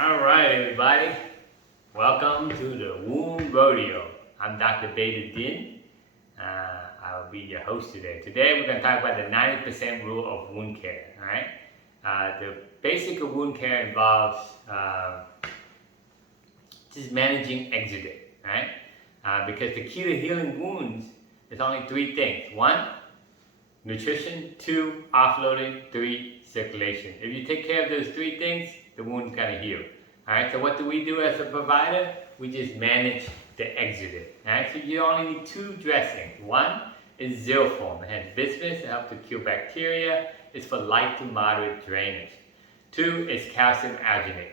All right, everybody. Welcome to the Wound Rodeo. I'm Dr. Beta Din. I'll be your host today. Today, we're going to talk about the 90% rule of wound care. All right. The basic of wound care involves just managing exudate. All right. Because the key to healing wounds is only three things: one, nutrition; two, offloading; three, circulation. If you take care of those three things, the wound's gonna heal. Alright, so what do we do as a provider? We just manage the exudate. Alright, so you only need two dressings. One is Zero-Form. It has bismuth to help to kill bacteria. It's for light to moderate drainage. Two is calcium alginate.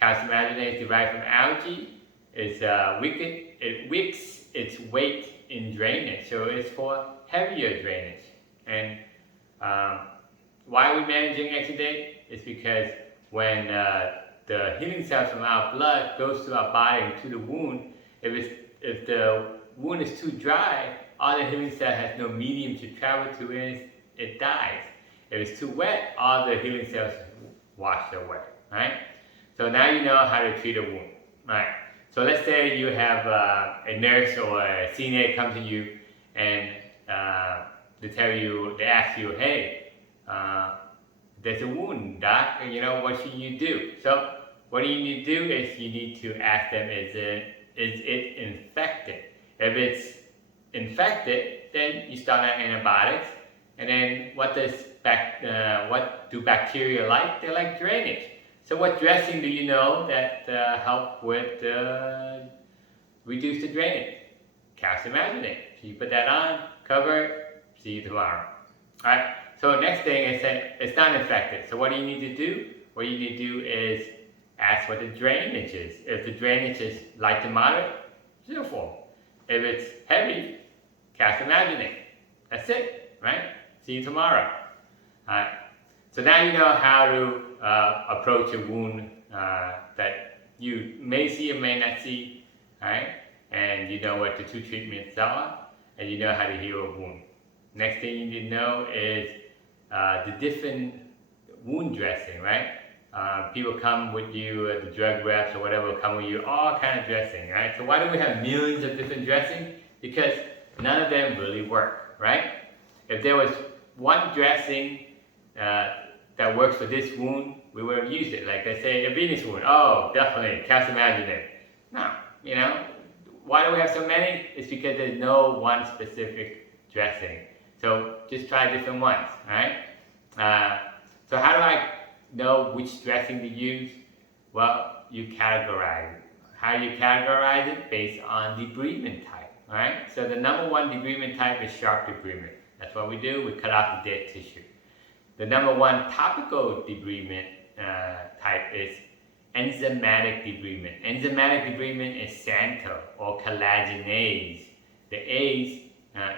Calcium alginate is derived from algae. It wicks its weight in drainage, so it's for heavier drainage. And why are we managing exudate? It's because when the healing cells from our blood goes to our body and to the wound, if the wound is too dry, all the healing cell has no medium to travel to and it dies. If it's too wet, all the healing cells wash away. Right? So now you know how to treat a wound. Right? So let's say you have a nurse or a CNA come to you and they ask you, hey, there's a wound, doc, what should you do? So what you need to do is you need to ask them, is it infected? If it's infected, then you start on antibiotics. And then what do bacteria like? They like drainage. So what dressing do you know that help with reduce the drainage? Calcium alginate. So you put that on, cover it, see you tomorrow. All right. So next thing is that it's not infected. So what do you need to do? What you need to do is ask what the drainage is. If the drainage is light to moderate, Zero-Form. If it's heavy, calcium alginate. That's it, right? See you tomorrow. All right. So now you know how to approach a wound that you may see or may not see, all right? And you know what the two treatments are, and you know how to heal a wound. Next thing you need to know is the different wound dressing, right? People come with you, the drug reps or whatever come with you, all kind of dressing, right? So why do we have millions of different dressing? Because none of them really work, right? If there was one dressing that works for this wound, we would have used it. Like they say, a venous wound, oh, definitely, calcium alginate. No, why do we have so many? It's because there's no one specific dressing. So just try different ones, right? So how do I know which dressing to use? Well, you categorize it. How do you categorize it? Based on debridement type, right? So the number one debridement type is sharp debridement. That's what we do. We cut off the dead tissue. The number one topical debridement type is enzymatic debridement. Enzymatic debridement is xantho or collagenase. The A's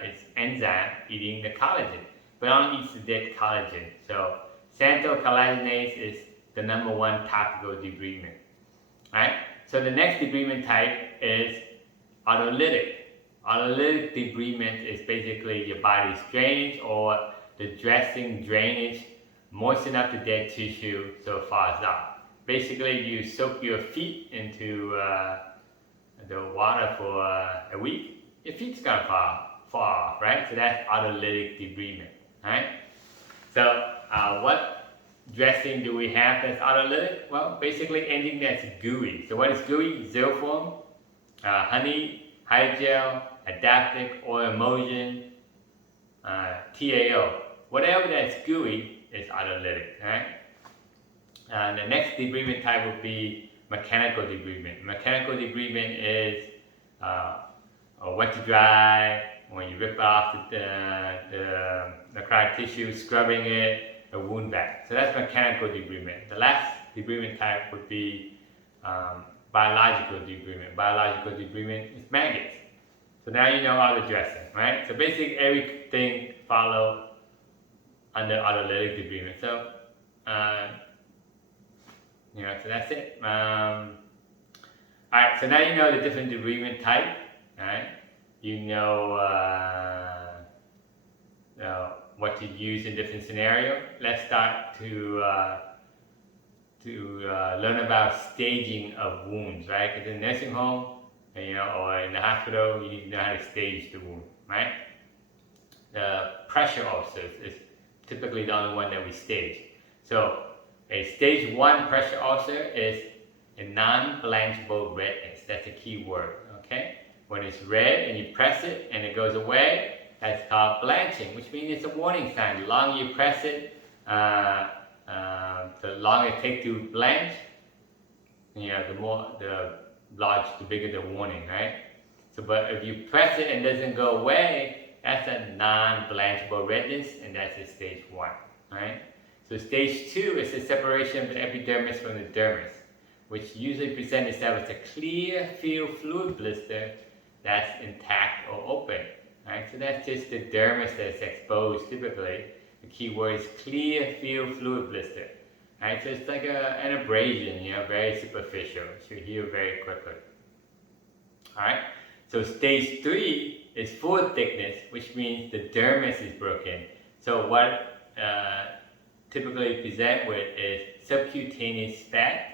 is enzyme eating the collagen, but it only eats the dead collagen. So xantho collagenase is the number one topical debridement. Right? So the next debridement type is autolytic. Autolytic debridement is basically your body's drainage or the dressing drainage moisten up the dead tissue so it falls off. Basically, you soak your feet into the water for a week, your feet's gonna fall off, right? So that's autolytic debridement, right? So what dressing do we have that's autolytic? Well, basically anything that's gooey. So what is gooey? Zero-Form, honey, hydrogel, adaptic, oil emulsion, TAO. Whatever that's gooey is autolytic, right? The next debridement type would be mechanical debridement. Mechanical debridement is wet to dry, when you rip off the necrotic tissue, scrubbing it, a wound back. So that's mechanical debridement. The last debridement type would be biological debridement. Biological debridement is maggots. So now you know all the dressing, right? So basically everything follow under autolytic debridement. So, so that's it. Alright, so now you know the different debridement type, alright? You know what to use in different scenarios. Let's start to learn about staging of wounds, right? Because in a nursing home, or in the hospital, you need to know how to stage the wound, right? The pressure ulcers is typically the only one that we stage. So a stage 1 pressure ulcer is a non-blanchable redness. That's a key word, okay? When it's red and you press it and it goes away, that's called blanching, which means it's a warning sign. The longer you press it, the longer it takes to blanch, the bigger the warning, right? So, but if you press it and it doesn't go away, that's a non-blanchable redness, and that's a stage 1, right? So stage 2 is the separation of the epidermis from the dermis, which usually presents itself as a clear field fluid blister that's intact or open, right? So that's just the dermis that's exposed typically. The key word is clear field fluid blister, right? So it's like an abrasion, very superficial. It should heal very quickly. All right. So stage 3 is full thickness, which means the dermis is broken. So what typically present with is subcutaneous fat.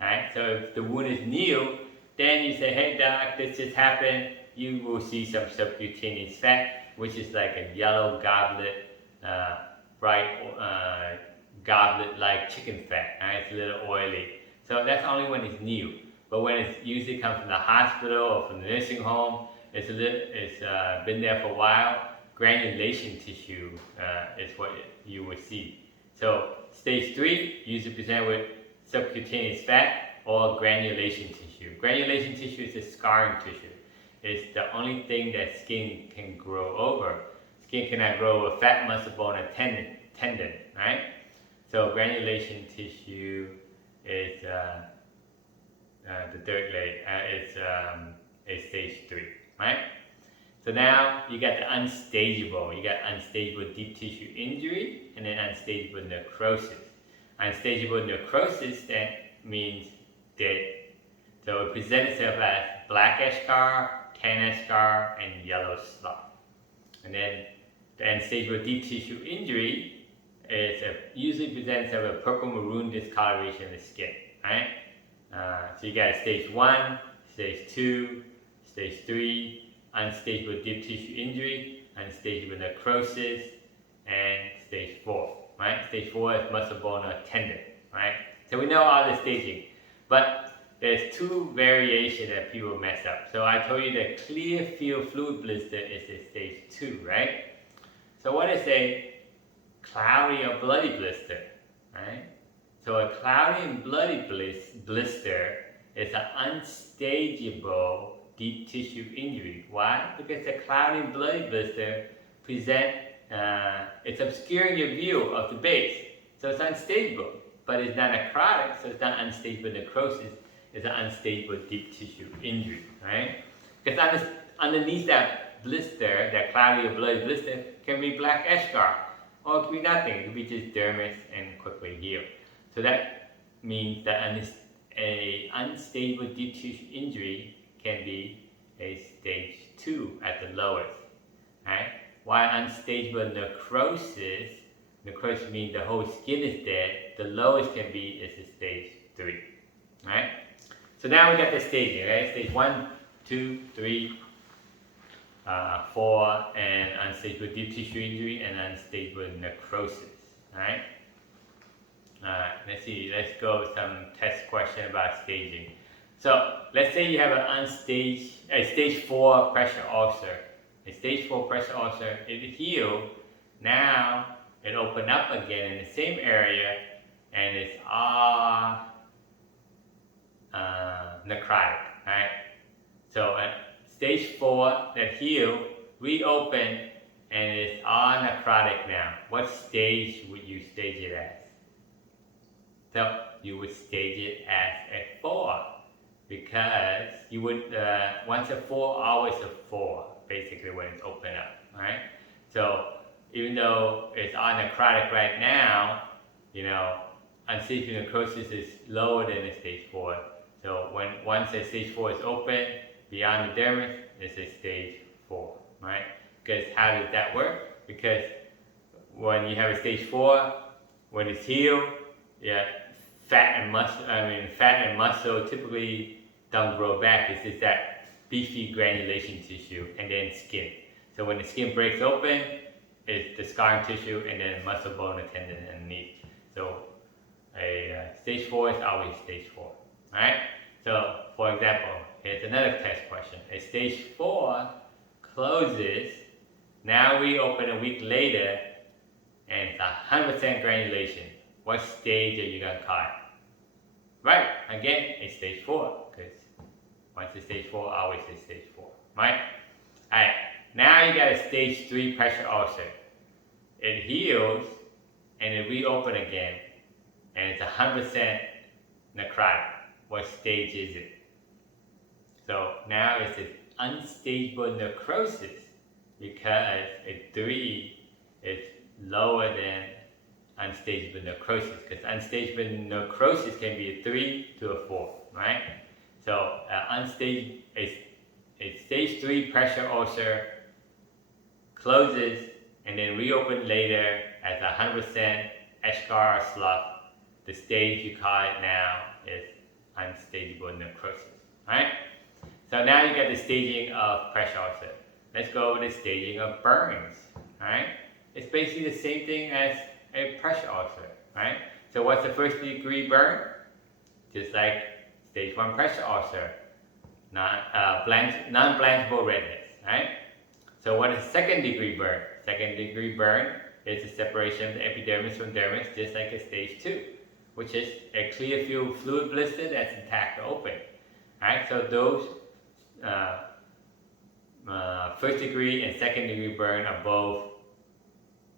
Right? So if the wound is new, then you say, hey doc, this just happened. You will see some subcutaneous fat, which is like a yellow goblet, bright goblet-like chicken fat. Right? It's a little oily. So that's only when it's new. But when it usually comes from the hospital or from the nursing home, it's been there for a while. Granulation tissue is what you will see. So stage 3 usually present with subcutaneous fat or granulation tissue. Granulation tissue is a scarring tissue. It's the only thing that skin can grow over. Skin cannot grow over fat, muscle, bone, or tendon, right? So granulation tissue is the third leg. Is stage 3, right? So now you got the unstageable. You got unstageable deep tissue injury and then unstageable necrosis. Unstageable necrosis then means dead. So it presents itself as black eschar, tan eschar, and yellow slop. And then the unstageable deep tissue injury usually presents itself as a purple maroon discoloration of the skin, right? So you got stage 1, stage 2, stage 3, unstageable deep tissue injury, unstageable necrosis, and stage 4, right? Stage 4 is muscle, bone, or tendon, right? So we know all the staging, but there's 2 variations that people mess up. So I told you that clear field fluid blister is a stage 2, right? So what is a cloudy or bloody blister, right? So a cloudy and bloody blister is an unstageable deep tissue injury. Why? Because the cloudy and bloody blister it's obscuring your view of the base. So it's unstable, but it's not necrotic, so it's not unstable necrosis. It's an unstable deep tissue injury, right? Because underneath that blister, that cloudy or bloody blister, can be black eschar, or it can be nothing. It can be just dermis and quickly heal. So that means that an unstable deep tissue injury can be a stage 2 at the lowest, right? While unstable necrosis means the whole skin is dead, the lowest can be is a stage 3, right? So now we got the staging, right? Stage 1, 2, 3, 4, and unstable deep tissue injury and unstable necrosis, right? Let's see, let's go with some test question about staging. So let's say you have a stage 4 pressure ulcer. A stage 4 pressure ulcer, it healed. Now it opened up again in the same area, and it's all necrotic, right? So stage 4 that healed, reopened, and it's all necrotic now. What stage would you stage it as? So you would stage it as a 4, because you would, once a 4, always a 4, basically when it's open up, right? So even though it's all necrotic right now, unstable necrosis is lower than a stage 4. So once a stage 4 is open, beyond the dermis, it's a stage 4, right? Because how does that work? Because when you have a stage 4, when it's healed, fat and muscle typically don't grow back. It's just that beefy granulation tissue and then skin. So when the skin breaks open, it's the scarring tissue and then muscle, bone, and tendon underneath. So stage 4 is always stage 4. Alright? So for example, here's another test question. If stage 4 closes, now we open a week later and it's 100% granulation. What stage are you going to call it? Right, again, it's stage 4, because once it's stage 4, always it's stage 4, right? Alright, now you got a stage 3 pressure ulcer. It heals, and it reopens again, and it's 100% necrotic. What stage is it? So now it's an unstable necrosis, because a 3 is lower than unstable necrosis, because unstable necrosis can be a 3 to a 4, right? So a stage 3 pressure ulcer closes and then reopen later as 100% eschar or slough. The stage you call it now is unstable necrosis, right? So now you got the staging of pressure ulcer. Let's go over the staging of burns, right? It's basically the same thing as a pressure ulcer, right? So what's the first degree burn? Just like stage 1 pressure ulcer, non-blanchable redness, right? So what is second degree burn? Second degree burn is the separation of the epidermis from dermis, just like a stage 2, which is a clear field fluid blister that's intact or open, right? So those first degree and second degree burn are both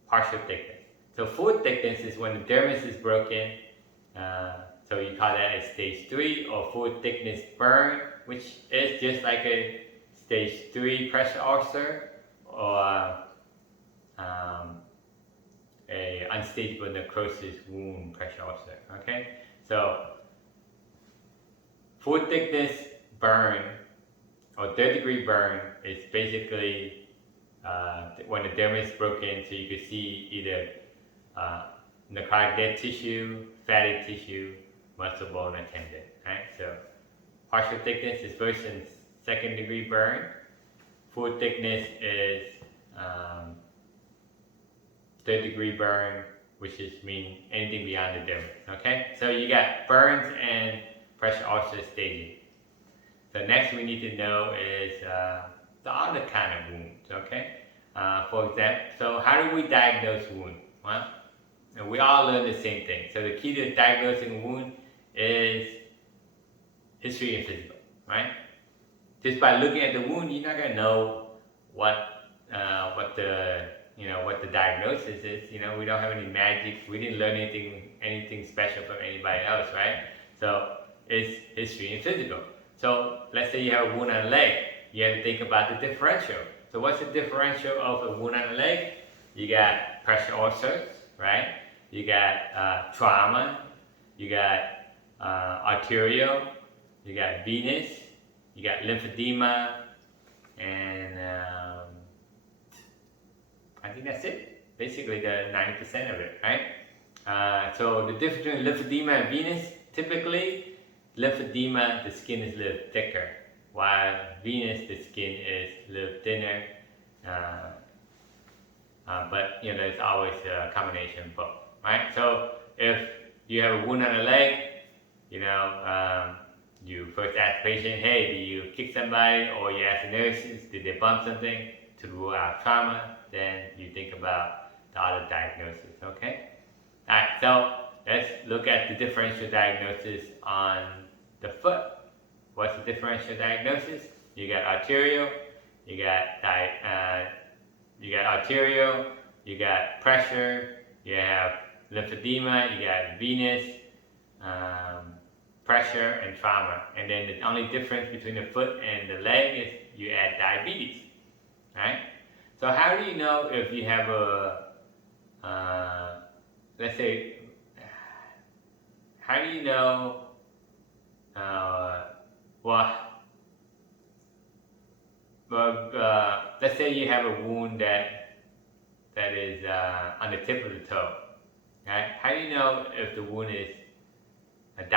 partial thickness. So full thickness is when the dermis is broken, so you call that a stage 3 or full thickness burn, which is just like a stage 3 pressure ulcer or a unstable necrosis wound pressure ulcer, okay? So full thickness burn or 3rd degree burn is basically when the dermis is broken, so you can see either necrotic dead tissue, fatty tissue, muscle, bone, and tendon, right? So partial thickness is first and second degree burn. Full thickness is 3rd degree burn, which is mean anything beyond the dermis, okay? So you got burns and pressure ulcer staging. So next we need to know is the other kind of wounds, okay? For example, so how do we diagnose wound? Well, we all learn the same thing. So the key to diagnosing a wound is history and physical, right? Just by looking at the wound, you're not gonna know what the diagnosis is. You know, we don't have any magic. We didn't learn anything special from anybody else, right? So it's history and physical. So let's say you have a wound on a leg. You have to think about the differential. So what's the differential of a wound on the leg? You got pressure ulcers, right? You got trauma. You got arterial. You got venous. You got lymphedema, and I think that's it. Basically, the 90% of it, right? So the difference between lymphedema and venous, typically, lymphedema, the skin is a little thicker, while venous, the skin is a little thinner. But you know, it's always a combination of both, right? So if you have a wound on the leg, you know, you first ask the patient, hey, did you kick somebody? Or you ask the nurses, did they bump something to rule out trauma? Then you think about the other diagnosis, okay? Alright, so let's look at the differential diagnosis on the foot. What's the differential diagnosis? You got arterial, you got arterial, you got pressure, you have lymphedema, you got venous, pressure, and trauma. And then the only difference between the foot and the leg is you add diabetes, right? So how do you know if you have a, let's say, how do you know, let's say you have a wound that is on the tip of the toe, right? How do you know if the wound is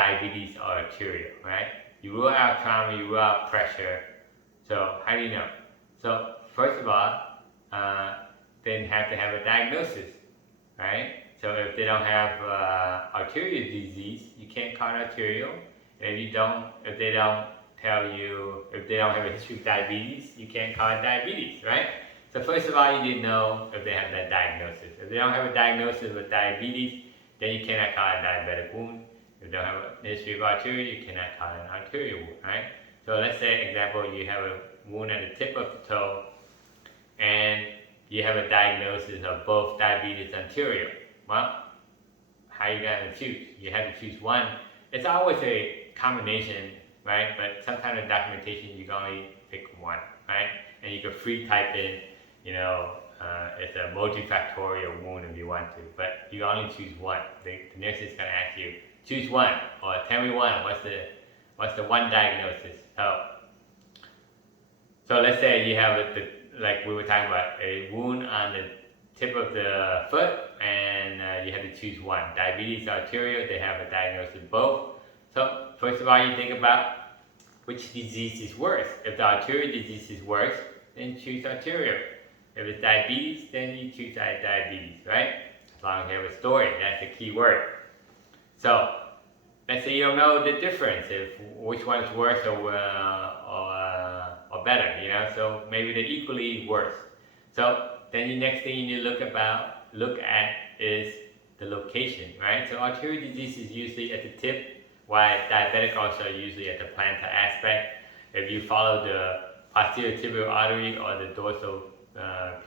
diabetes or arterial, right? You rule out trauma, you rule out pressure. So how do you know? So first of all, they have to have a diagnosis, right? So if they don't have arterial disease, you can't call it arterial. And if they don't tell you, if they don't have a history of diabetes, you can't call it diabetes, right? So first of all, you need to know if they have that diagnosis. If they don't have a diagnosis with diabetes, then you cannot call it a diabetic wound. If they don't have a history of arterial, you cannot call it an arterial wound, right? So let's say, example, you have a wound at the tip of the toe, and you have a diagnosis of both diabetes and arterial. Well, how you gonna choose? You have to choose one. It's always a combination, right? But sometimes in documentation you can only pick one, right? And you can free type in, it's a multifactorial wound if you want to, but you only choose one. The nurse is gonna ask you, choose one, or tell me one. What's the one diagnosis? So let's say you have like we were talking about, a wound on the tip of the foot, and you have to choose one. Diabetes, arterial, they have a diagnosis of both. So first of all, you think about which disease is worse. If the arterial disease is worse, then choose arterial. If it's diabetes, then you choose diabetes, right? As long as you have a story, that's the key word. So let's say you don't know the difference, if which one's worse or better, so maybe they're equally worse. So then the next thing you need to look at is the location, right? So arterial disease is usually at the tip, while diabetic also are usually at the plantar aspect. If you follow the posterior tibial artery or the dorsal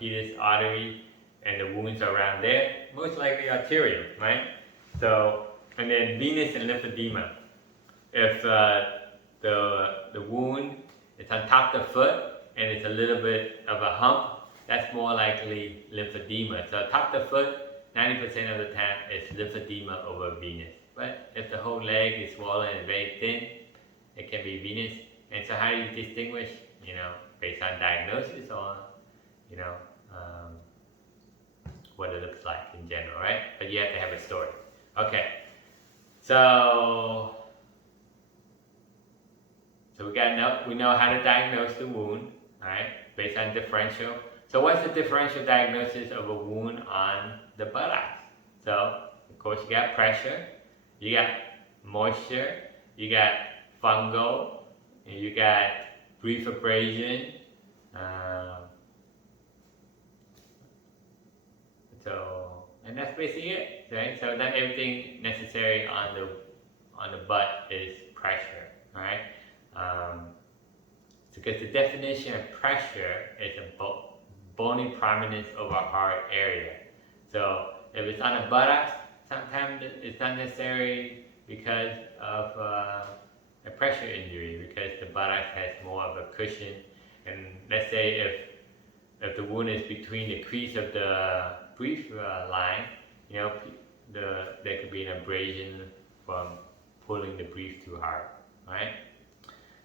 pedis artery and the wounds around there, most likely arterial, right? So, and then venous and lymphedema. If the wound is on top of the foot and it's a little bit of a hump, that's more likely lymphedema. So top of the foot, 90% of the time it's lymphedema over venous. But if the whole leg is swollen and very thin, it can be venous. And so how do you distinguish, based on diagnosis or, what it looks like in general, right? But you have to have a story. Okay, so we know how to diagnose the wound, right? Based on differential. So what's the differential diagnosis of a wound on the buttocks? So of course you got pressure, you got moisture, you got fungal, and you got brief abrasion. And that's basically it, right? So not everything necessary on the butt is pressure, right? Because the definition of pressure is a bony prominence over a hard area. So if it's on the buttocks, sometimes it's not necessary because of a pressure injury, because the buttocks has more of a cushion. And let's say if the wound is between the crease of the brief line, there could be an abrasion from pulling the brief too hard, right?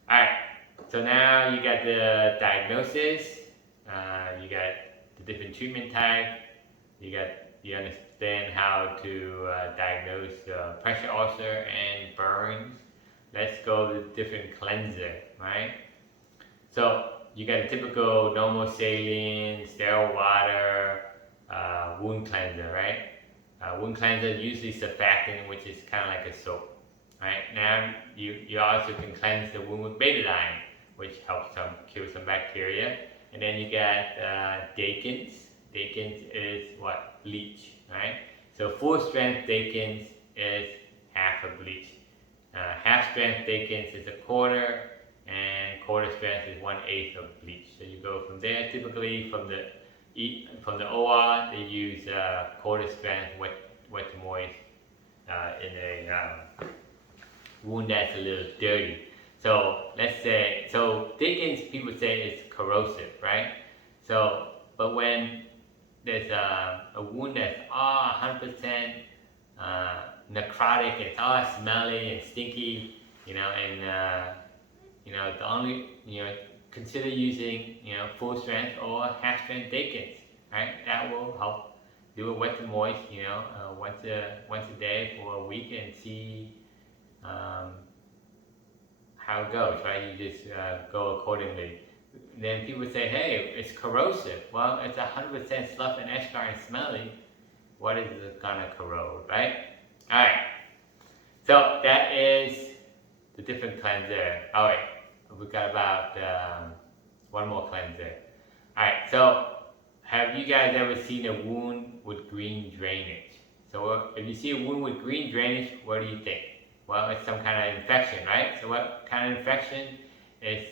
Alright, so now you got the diagnosis, you got the different treatment type, you understand how to diagnose pressure ulcer and burns. Let's go to different cleanser, right? So you got a typical normal saline, sterile water, wound cleanser, right? Wound cleanser usually surfactant, which is kind of like a soap, right? Now you also can cleanse the wound with betadine, which helps kill some bacteria. And then you got Dakins. Dakins is what? Bleach, right? So full strength Dakins is half a bleach. Half strength Dakins is a quarter, and quarter strength is 1/8 of bleach. So you go from there. Typically from the OR, they use quarter strength wet to moist in a wound that's a little dirty. So let's say, Dakins, people say it's corrosive, right? So, but when there's a wound that's all 100% necrotic, it's all smelly and stinky, and the only, consider using, full strength or half strength Dakins, right? That will help. Do it wet to moist, once a day for a week, and see um, how it goes, right? You just go accordingly. Then people say, hey, it's corrosive. Well, it's 100% slough and eschar and smelly. What is it gonna corrode, right? All right. So that is the different cleanser. All right, we got about one more cleanser. All right. So have you guys ever seen a wound with green drainage? So if you see a wound with green drainage, what do you think? Well, it's some kind of infection, right? So what kind of infection is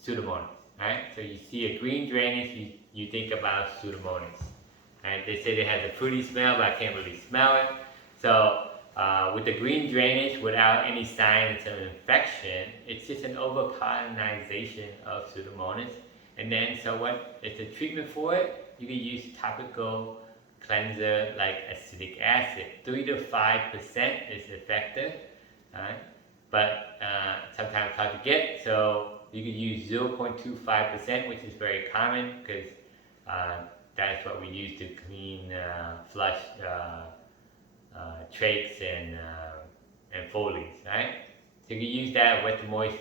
Pseudomonas, right? So you see a green drainage, you think about Pseudomonas, right? They say it has a fruity smell, but I can't really smell it. So with the green drainage, without any signs of infection, it's just an overcolonization of Pseudomonas. And then, so what is the treatment for it? You can use topical cleanser like acetic acid. 3 to 5% is effective, right? But sometimes hard to get, so you could use 0.25%, which is very common because that's what we use to clean, flush trachs and Foley's, right? So you can use that wet to moist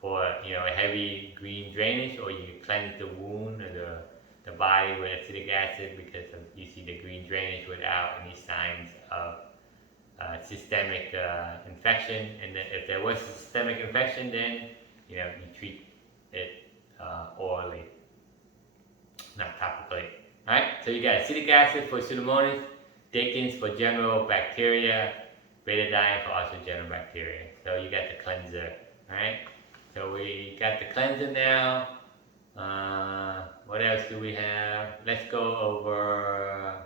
for a heavy green drainage, or you can cleanse the wound or the body with acetic acid because you see the green drainage without any signs of systemic infection. And then if there was a systemic infection, then you treat it orally, not topically. All right. So you got acetic acid for Pseudomonas, Dickens for general bacteria, betadine for also general bacteria. So you got the cleanser. All right. So we got the cleanser now. What else do we have? Let's go over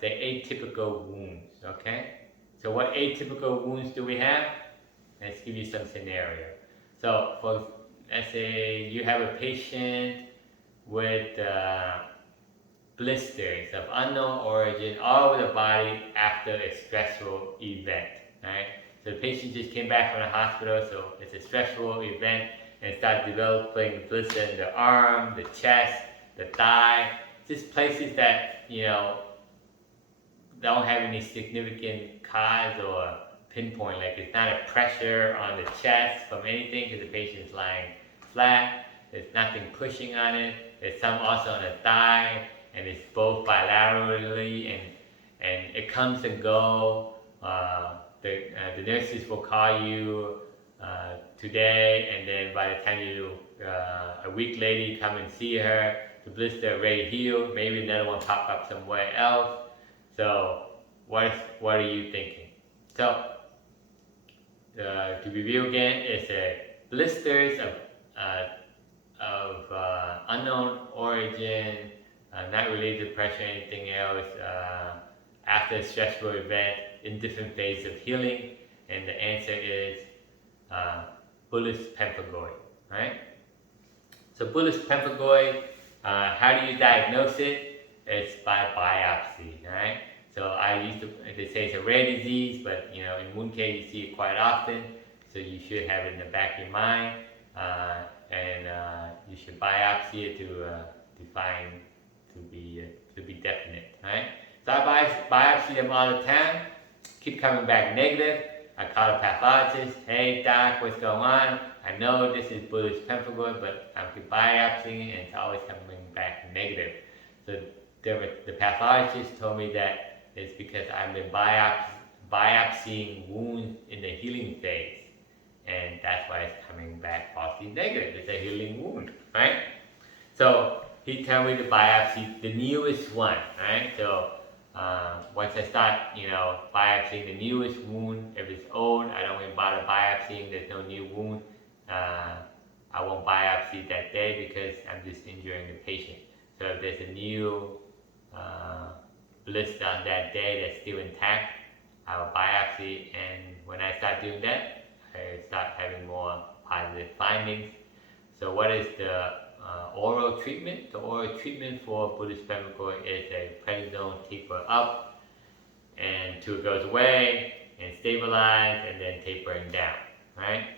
the atypical wounds, okay? So what atypical wounds do we have? Let's give you some scenario. So let's say you have a patient with blisters of unknown origin all over the body after a stressful event, right? So the patient just came back from the hospital, so it's a stressful event, and start developing blister in the arm, the chest, the thigh, just places that don't have any significant cause or pinpoint. Like it's not a pressure on the chest from anything because the patient's lying flat. There's nothing pushing on it. There's some also on the thigh, and it's both bilaterally, and it comes and go. The nurses will call you today, and then by the time a week later you come and see her, the blister already healed. Maybe another one pop up somewhere else. So what are you thinking? So to review again, it's blisters of unknown origin, not related to pressure or anything else, after a stressful event in different phases of healing, and the answer is bullous pemphigoid, right? So bullous pemphigoid, how do you diagnose it? It's by biopsy, right? So they say it's a rare disease, but in wound care you see it quite often, so you should have it in the back of your mind, and you should biopsy it to find, to be definite, right? So I biopsy them all the time, keep coming back negative. I call the pathologist, hey doc, what's going on? I know this is bullous pemphigoid, but I'm biopsying and it's always coming back negative. So the pathologist told me that it's because I've been biopsying wounds in the healing phase, and that's why it's coming back falsely negative. It's a healing wound, right? So he told me to biopsy the newest one, right? So once I start, biopsying the newest wound, if it's old, I don't even bother biopsying. There's no new wound. I won't biopsy that day because I'm just injuring the patient. So if there's a new blister on that day that's still intact, I will biopsy, and when I start doing that, I start having more positive findings. So what is the oral treatment? The oral treatment for bullous pemphigoid is a prednisone taper up until it goes away and stabilize, and then tapering down, right?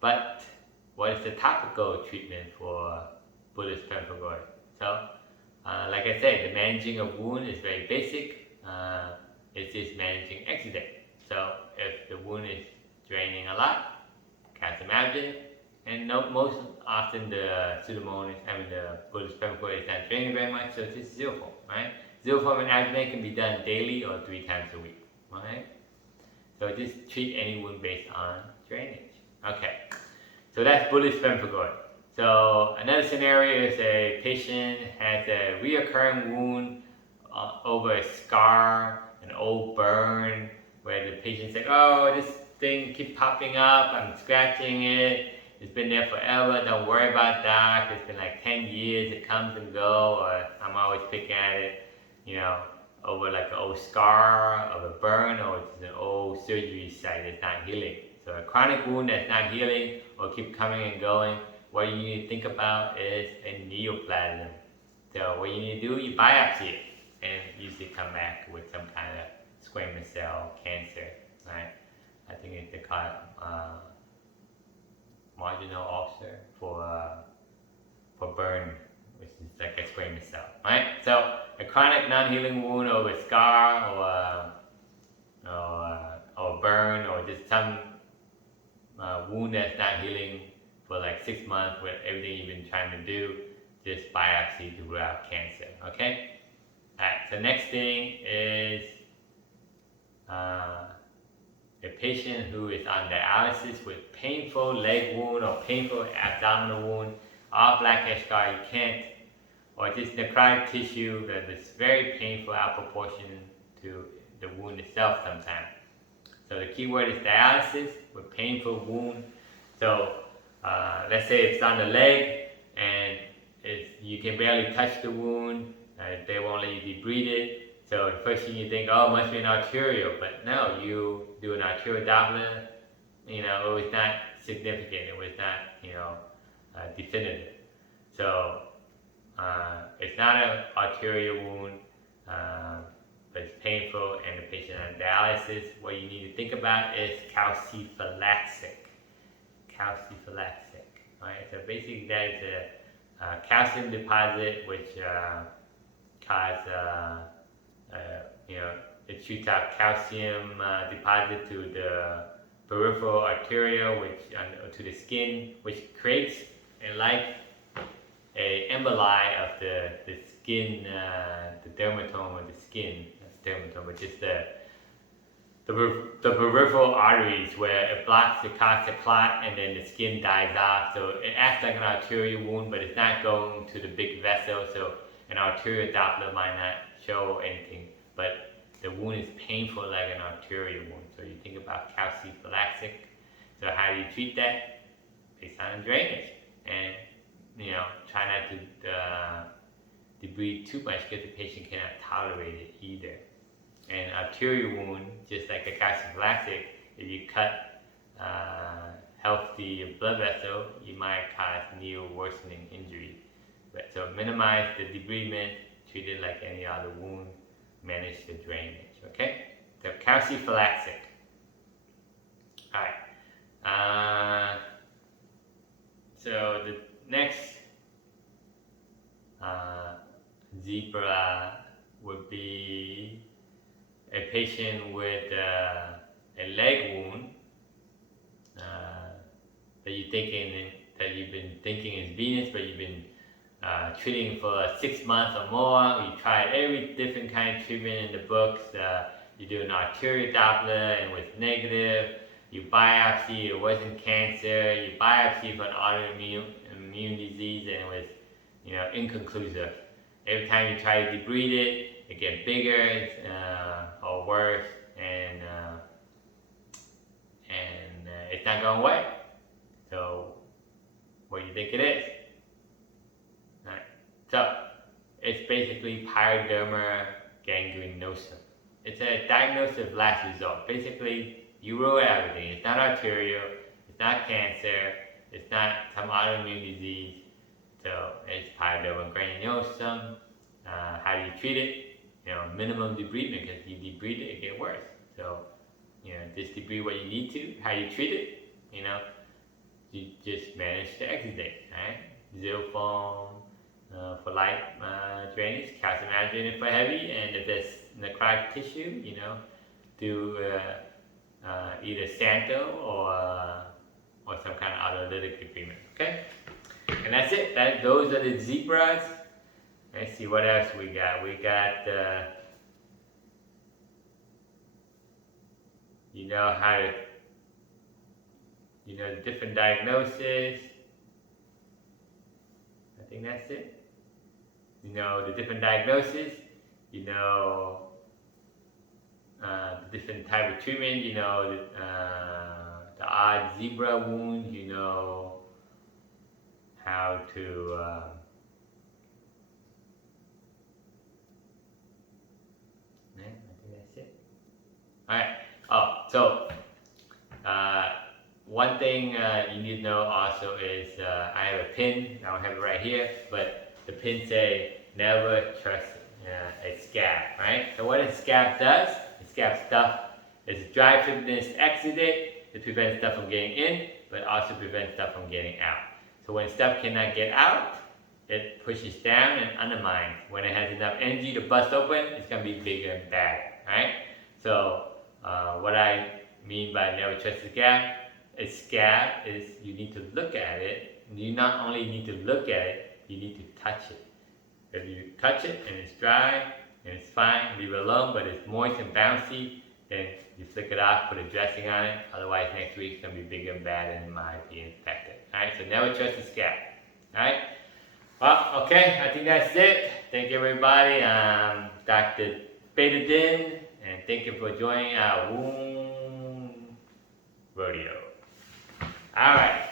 But what is the topical treatment for bullous pemphigoid? So Like I said, the managing of wound is very basic. It's just managing exudate. So if the wound is draining a lot, calcium absent, and most often the pseudomonas, the bullous pemphigoid is not draining very much, so it's just Zioform, right? Zioform and absent can be done daily or 3 times a week, right? So just treat any wound based on drainage. Okay, so that's bullous pemphigoid. So another scenario is a patient has a reoccurring wound over a scar, an old burn, where the patient said, "Oh, this thing keeps popping up. I'm scratching it. It's been there forever. Don't worry about that. It's been like 10 years. It comes and goes, or I'm always picking at it, over like an old scar of a burn, or it's an old surgery site that's not healing." So a chronic wound that's not healing or keep coming and going, what you need to think about is a neoplasm. So what you need to do, you biopsy it and usually come back with some kind of squamous cell cancer, right? I think it's called marginal ulcer for burn, which is like a squamous cell, right? So a chronic non-healing wound or a scar or burn or just some wound that's not healing for like 6 months with everything you've been trying to do, just biopsy to rule out cancer, okay? Alright, so next thing is a patient who is on dialysis with painful leg wound or painful abdominal wound, all blackhead scar, you can't, or just necrotic tissue that is very painful out of proportion to the wound itself sometimes. So the key word is dialysis with painful wound. So let's say it's on the leg and you can barely touch the wound. They won't let you debride it. So the first thing you think, oh, it must be an arterial. But no, you do an arterial Doppler, it was not significant. It was not, definitive. So it's not an arterial wound, but it's painful and the patient on dialysis. What you need to think about is calciphylaxis. Calciphylaxis, right? So basically that is a calcium deposit which cause, it shoots out calcium deposit to the peripheral arteria, to the skin, which creates a emboli of the skin, the dermatome of the skin, dermatome, which is the peripheral arteries where it blocks, it causes a clot, and then the skin dies off. So it acts like an arterial wound, but it's not going to the big vessel. So an arterial Doppler might not show anything, but the wound is painful like an arterial wound. So you think about calciphylaxis. So how do you treat that? Based on drainage, and try not to debride too much because the patient cannot tolerate it either. And arterial wound, just like a calciphylaxis, if you cut healthy blood vessel, you might cause neo-worsening injury. So minimize the debridement, treat it like any other wound, manage the drainage, okay? So calciphylaxis. Alright. So the next zebra would be a patient with a leg wound that you've been thinking is venous, but you've been treating for 6 months or more. You tried every different kind of treatment in the books. You do an arterial Doppler and it was negative. You biopsy, it wasn't cancer. You biopsy for an autoimmune disease and it was, inconclusive. Every time you try to debride it, it gets bigger or worse, and it's not going away. So, what do you think it is? Right. So, it's basically pyoderma gangrenosum. It's a diagnosis of last resort. Basically, you rule everything. It's not arterial, it's not cancer, it's not some autoimmune disease. So, it's pyoderma gangrenosum. How do you treat it? Minimum debridement, because if you debride it, it gets worse. So, just debride what you need to. How you treat it, you just manage the exudate, right? Zioform, for light drainage, calcium adrenaline for heavy, and if there's necrotic tissue, do either Santo or some kind of autolytic agreement. Okay, and that's it. Those are the zebras. Let's see what else we got. We got how to the different diagnoses. I think that's it. The different diagnoses. The different type of treatment. The odd zebra wound. How to I think that's it. All right. Oh, so one thing you need to know also is I have a pin. I don't have it right here, but the pin say never trust a scab. Right. So what a scab does? A scab stuff is drive fitness exudate. It prevents stuff from getting in, but also prevents stuff from getting out. So when stuff cannot get out, it pushes down and undermines. When it has enough energy to bust open, it's going to be bigger and badder, right? So what I mean by never trust a scab is you need to look at it. You not only need to look at it, you need to touch it. If you touch it and it's dry and it's fine, leave it alone, but it's moist and bouncy, then you flick it off, put a dressing on it. Otherwise, next week it's going to be bigger and badder and might be infected. Alright, so never trust a scab. Alright? Well, okay, I think that's it. Thank you, everybody. Dr. Beta Din, and thank you for joining our wound rodeo. Alright.